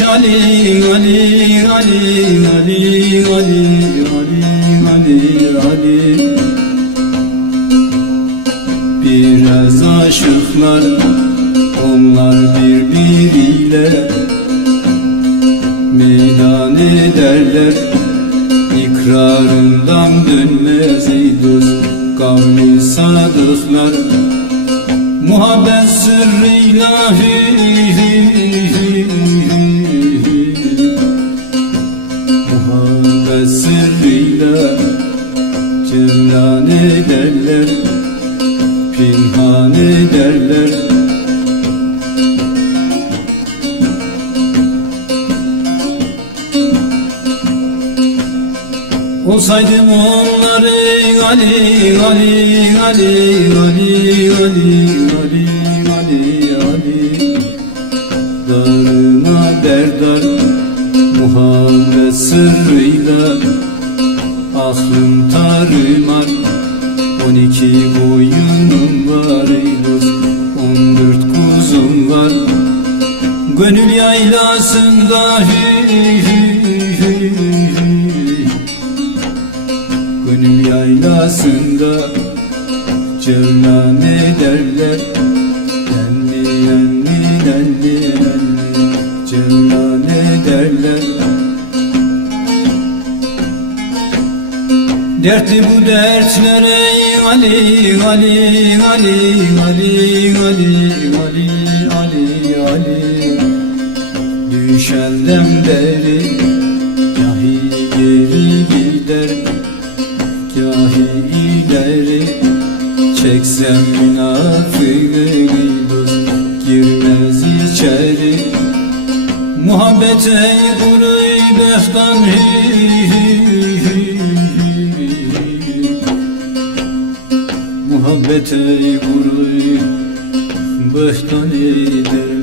Ali, Ali, Ali, Ali, Ali, Ali, Ali. Biraz aşıklar, onlar birbiriyle meydan ederler. İkrarından dönmez ey dost kavli sadıklar. Muhabbet sırrıyla muhabbet sırrıyla cevlan ederler, pinhan ederler. Olsaydım onları Ali, Ali, Ali, Ali, Ali, Ali, Ali, Ali. Darına derdar muhabbet sırrıyla aklım tarımar. 12 boyunum var ey dost, 14 kuzum var. Gönül yaylasında gönül yaylasında cevlan ederler. Nenni, nenni, nenni, nenni, cevlan ederler. Dertli bu dertler ey Ali, Ali, Ali, Ali, Ali, Ali, Ali, Ali. Düşenden beri gahi geri gider, gahi ileri. Çeksem münafığı dost girmez içeri. Muhabbet ey kuruy behtan muhabbet ey kuruy behtan eder.